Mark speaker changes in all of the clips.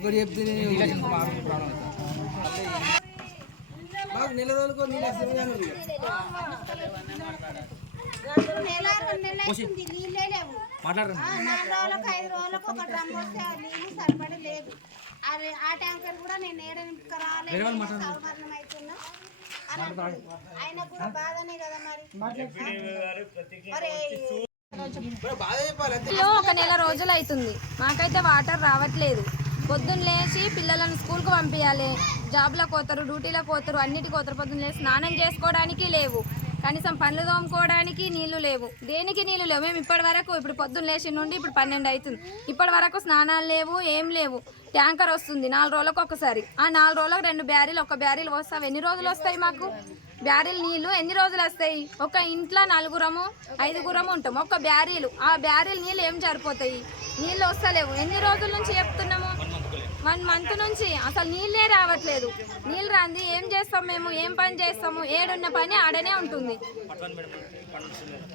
Speaker 1: ఒకటి చెప్తే నేను మాకు నెల రోజులకు
Speaker 2: సరిపడి లేదు. అది ఆ ట్యాంకర్ కూడా నేను ఏడ సౌకర్యం అవుతున్నా కూడా బాధనే కదా మరి.
Speaker 3: ఒక నెల రోజులు అవుతుంది. మాకైతే వాటర్ రావట్లేదు. పొద్దున్న లేచి పిల్లలను స్కూల్కి పంపించాలి జాబ్లకు పోతారు డ్యూటీలకు పోతారు అన్నిటికి పోతారు పొద్దున్న లేచి స్నానం చేసుకోవడానికి లేవు. కనీసం పనులు తోముకోవడానికి నీళ్ళు లేవు. దేనికి నీళ్ళు లేవు? మేము ఇప్పటి వరకు ఇప్పుడు పొద్దున్న లేచి నుండి ఇప్పుడు పన్నెండు అవుతుంది. ఇప్పటి వరకు స్నానాలు లేవు ఏం లేవు. ట్యాంకర్ వస్తుంది నాలుగు రోజులకు ఒకసారి. ఆ నాలుగు రోజులకు రెండు బ్యారీలు ఒక బ్యారీలు వస్తావు. ఎన్ని రోజులు వస్తాయి మాకు? బ్యారీలు నీళ్ళు ఎన్ని రోజులు వస్తాయి? ఒక ఇంట్లో నలుగురము ఐదుగురము ఉంటాం. ఒక బ్యారీలు. ఆ బ్యారీలు నీళ్ళు ఏం సరిపోతాయి? నీళ్ళు వస్తలేవు. ఎన్ని రోజుల నుంచి చెప్తున్నాము? వన్ మంత్ నుంచి అసలు నీళ్ళే రావట్లేదు. నీళ్ళు రాంది ఏం చేస్తాం మేము ఏం పని చేస్తాము ఏడున్న పని ఆడనే ఉంటుంది.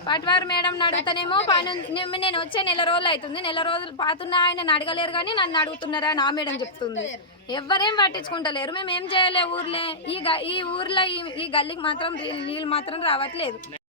Speaker 3: పట్వారు మేడం అడుగుతానేమో పని నేను- వచ్చే నెల రోజులు అవుతుంది. నెల రోజులు పాతున్న ఆయన అడగలేరు కానీ నన్ను అడుగుతున్నారా నా మేడం చెప్తుంది. ఎవరేం పట్టించుకుంటలేరు. మేము ఏం చేయలే ఊర్లే. ఈ గ- ఈ ఊర్లో ఈ ఈ గల్లీకి మాత్రం నీళ్ళు మాత్రం రావట్లేదు.